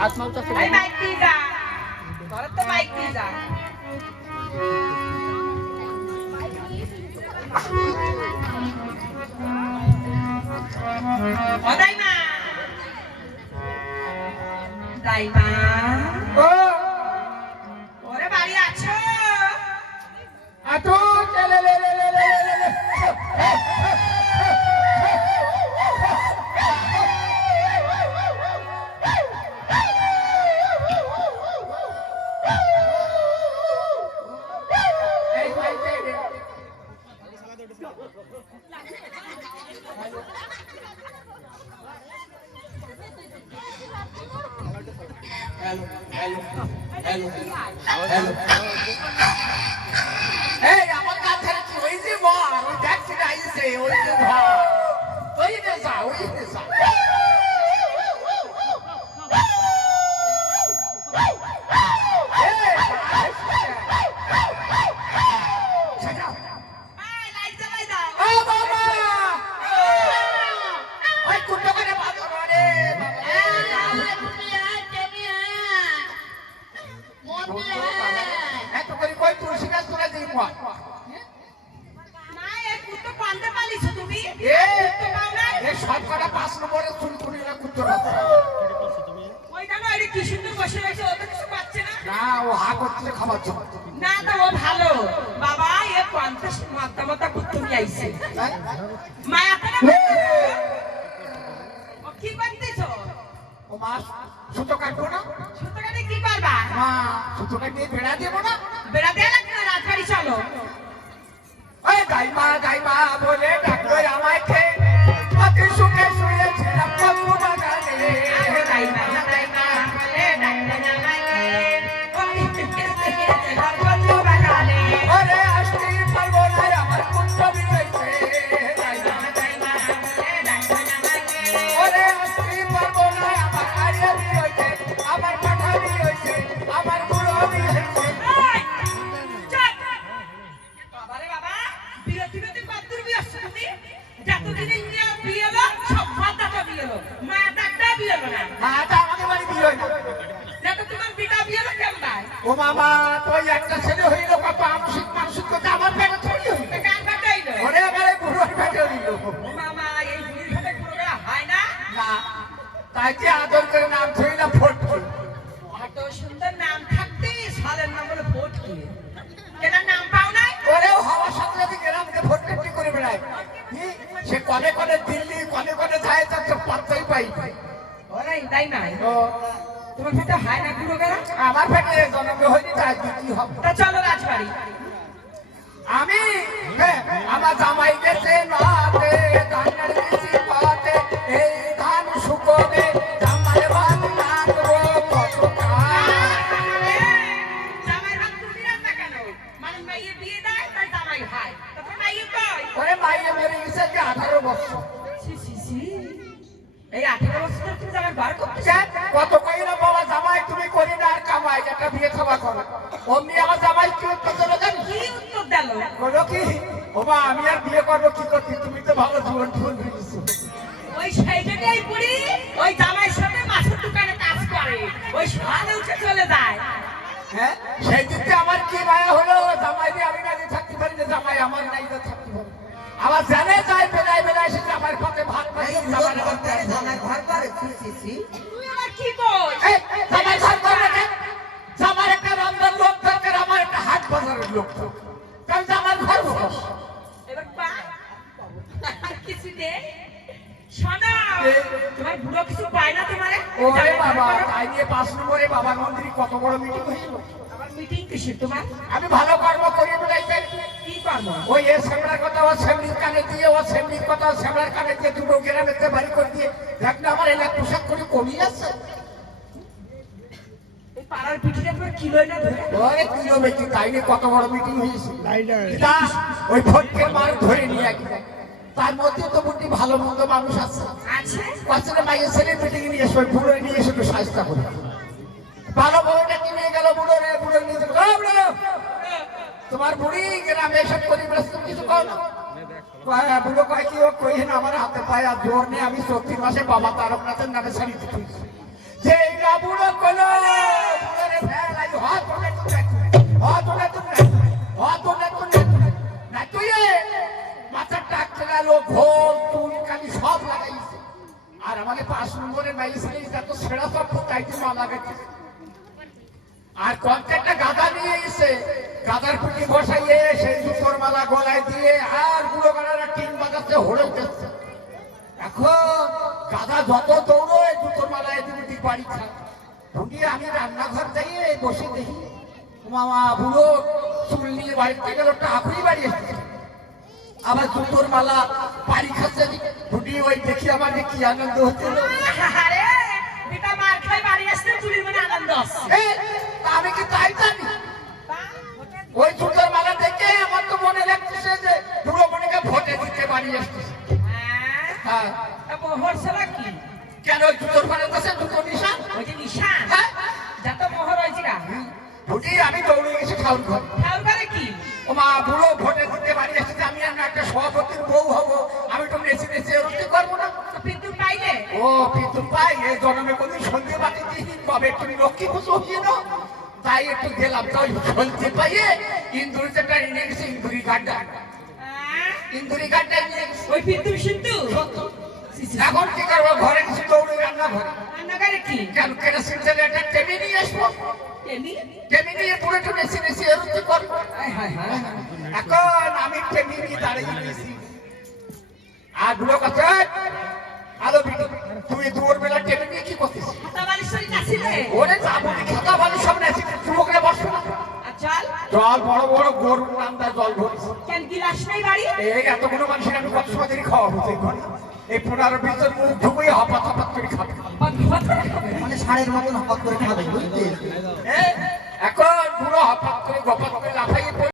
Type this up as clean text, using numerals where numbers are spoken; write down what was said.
হাত মাউটা এই মাইক দিয়ে যা তোর তো মাইক দিয়ে যা ও দাইমা দাইমা ও ওরে বাড়ি আছো আতো চলে লে লে লে লে লে हेलो हेलो हेलो हेलो এই আমার কাছে কি হইছে বল ওই ট্যাক্সি আইছে ওই যে ধর ওই যে যা ওই যে যা এই লাইট জ্বালাই দাও ও বাবা ওই কুত্তো করে বাঁধো রে এত করে কই তুলসী গাছ তোরা দিই মা না এই কুত্তো পান্তে পালিছো তুমি এ কুত্তো পাও না এ সব কটা 5 নম্বরে চুল করি না কুত্তো না ওই জানো এই কি সুন্দর বসে রয়েছে ও তো কিছু পাচ্ছে না না ও হা করতে খাবার জন্য না তো ও ভালো বাবা এ 50 মাথা মাথা কুত্তো নিয়ে আইছে মায়া তো না ও কি করতেছো ও মা সুতো কাটবো না সুতো কাটে কি করবা মা সুতো কাটিয়ে বেড়া দেবো না বেড়া দেয়া লাগবে না রাজবাড়ি চলো ওই গাইমা বলে ডাকলো আমায় খে অতি সুখে শুয়েছিলাম কত বাগানে দাইমা দাইমা বলে ডাকতে না লাগে ওই কত বাগানে ওরে আসতে পারবো না আমার কুত্তো বিয়েছে দাইমা দাইমা বলে ডাকতে না লাগে ওরে আসতে পারবো না আমার আরিয়া বিয়েছে আমার পাঠা বিয়েছে আমার বুড়ো বিয়েছে এই চুপ বাবারে বাবা বিরতি বিরতি কতদূর বিয়েছো তুমি যতদিন ইন্ডিয়া বিয়েলো সব মাথাটা বিয়েলো মাথাটা বিয়েলো না মাটা আমাকে বাড়ি বিয়ে না না তো তোমার বিটা বিয়েলো কেমন ও মামা তুই একটা ছেলে হইলো কত মানসিক কথা আমার পেটে থরি হইলো গান বাটাইলো ওরে এবারে বুড়োর পেটে হইলো মামা এই বুড়ির সাথে পুরোটা হয় না না তাই কি আদর করে নাম থইলা ফটকি এত সুন্দর নাম থাকতে সালের নাম বলে ফটকি কেন নাম পাও নাই ওরে হওয়ার সাথে সাথে গ্রামকে ফটকি করে বেড়ায় কি? সে কনে কনে দিল্লি কনে কনে যায় তার তো পাত্তাই পাই ওরে তাই নাই ও তোমার সাথে হয় না পুরো গেলা আমার পেটে জন্ম হয়নি তাই কি হবে তা চলো রাজবাড়ি আমি আমার জামাই গেছে নাতে ধানের বেশি পাতে এই ধান শুকোবে জামাই ভাত রাখবো কত জামাই ভাত তুমি রান্না কেন মানে মাইয়ে বিয়ে দেয় তাই জামাই ভাই তখন মাইয়ে কই ওরে মাইয়ে মরে গেছে যে 18 বছর সি সি সি এই 18 বছর তুমি জামাই বার করতে কত কই না বাবা জামাই তুমি করি না আর কামাই একটা বিয়ে খাওয়া করো অমনি আমার জামাই কি উত্তর দিল জানি কি উত্তর দিল বলো কি ওবা আমি আর বিয়ে করবো কি করছি তুমি তো ভালো জীবন জীবন দিয়েছো ওই সাইডেই পড়ি ওই জামাইয়ের সাথে মাছের দোকানে কাজ করে ওই সকালে উঠে চলে যায় হ্যাঁ সেই দিকে আমার কি মায়া হলো জামাই দিয়ে আমি না থাকতে পারি না জামাই আমার নাই তো থাকতে পারি আবার জানে যায় বেলায় বেলায় সে জামাইয়ের পথে ভাত পাই জামাই ঘর করে সি তুই আমার কি কই এই জামাই ঘর করে জামার একটা রমজান লোক দরকার আমার একটা হাট বাজারের লোক কারণ জামার ঘর বস এবার পা আর কিছু দে শোনো তোমার বুড়ো কিছু পায় না তোমারে ওরে বাবা তাই নিয়ে 5 নম্বরে বাবা মন্দিরে কত বড় মিটিং হইল আমার মিটিং কিসের তোমার আমি ভালো কর্ম করি বেড়াইতে কি করবো ওই এ সেমলার কথা ও সেমলির কানে দিয়ে ও সেমলির কথা সেমলার কানে দিয়ে দুটো গ্রামেতে বাড়ি করে দিয়ে দেখ না আমার এলাকা পোশাক করে কমই যাচ্ছে এই পাড়ার পিঠিটা পুরো কিলোই না ধরে ওরে কিলো মিটিং তাই নিয়ে কত বড় মিটিং হয়েছে তা ওই ভোটকে মার ধরে নিয়ে গেছে তার মধ্যে তো মোটি ভালো মন্দ মানুষ আছে আছে পাঁচটা মাইয়ের ছেলে মিটিং নিয়ে এসে বুড়ো নিয়ে এসে একটু সাহায্য করে ভালো বউটা কিনে গেল বুড়ো রে বুড়ো নিয়ে তোমার বুড়ি গ্রামে এসব করি তুমি কিছু কর না বুড়ো কয় কি ও কই না আমার হাতে পায়ে আর জোর নেই আমি 34 মাসে বাবা তারকনাথের নামে শাড়ি দিচ্ছি যে এই বুড়ো কলো বুড়োরে ফেলাই হাত তোলে না তুই মাথার ডাক্তার আলো ঘোর তুই কালি সব লাগাইছে আর আমাকে 5 নম্বরের মাইছিলিস এত সেরা সব ফুটাইতে মালা গেছে আর কয়েকটা গাদা নিয়ে এসে গাদার পুটি বসাইয়ে সেই জুতোর মালা গলায় দিয়ে আর বুড়ো গাড়ারা টিন বাজাতে হলে যাচ্ছে এখন গাদা যত দৌড়োয় জুতোর মালা এদিকে বাড়ি খায় ঢুকিয়ে আমি রান্নাঘর যাইয়ে বসে দেখি মামা বুড়ো চুল নিয়ে বাড়িতে গেল টাকুই বাড়ি এসেছে আবার জুতোর মালা বাড়ি খাচ্ছে ঢুকিয়ে ওই দেখি আমার কি আনন্দ হচ্ছিল আরে বেটা মার খাই বাড়ি আসতে চুরির মনে আনন্দ আসছে আমি কি তাই জানি ওই জুতোর মালা দেখে আমার তো মনে লাগতেছে যে বুড়ো মনেকে ভোটে দিতে বাড়ি আসতেছে হ্যাঁ মোহর ছাড়া কি কেন ওই জুতোর মালা কাছে জুতো নিশান ওই যে নিশান হ্যাঁ যত মোহর হয়েছে গা ঢুকি আমি দৌড়ে গেছি ঠাউর ঘর ঠাউর করে কি ও মা বুড়ো ভোটে দিতে বাড়ি আসছে আমি আর একটা সভাপতির বউ হবো আমি তো নেচে নেচে এরকম করবো না তো বিদ্যুৎ পাইলে ও কিন্তু পাই এই জন্মে কোনদিন সন্ধে বাতি দিই কবে তুমি লক্ষ্মী খুশি হইয়ে না তাই একটু গেলাম তাই সন্ধে পাইয়ে ইন্দুরিতে নিয়ে গেছে ইন্দুরি গাড্ডা ইন্দুরি গাড্ডা নিয়ে গেছে ওই বিদ্যুৎ সিন্ধু এখন কি করবো ঘরে কিছু দৌড়ে রান্না ঘরে রান্না করে কি কেন কেরোসিন তেলে একটা টেনে নিয়ে আসবো এমনি টেনে নিয়ে পুরো একটু নেচে নেচে এরকম করবো এখন আমি টেনে নিয়ে দাঁড়িয়ে গেছি আর দুটো কথা আলো বিটি তুই দুপুর বেলা টেনে নিয়ে কি করছিস হাতা বালিশ সরি নাছিলে ওরে যাবো খাতা বালি সব নেছি চুমকরে বসবে না আচ্ছা জল বড় বড় গরুর নামটা জল ভরছে কেন গিলাস নেই বাড়ি এই এতগুলো মানুষের আমি কত সময় ধরে খাওয়া হচ্ছে এই 15-20 মুখ ঢুকুই হপাত হপাত করে খাবে মানে ষাঁড়ের মতন হক করে খাবে বুঝলি এখন পুরো হপাত করে গপাত করে লাফাইয়ে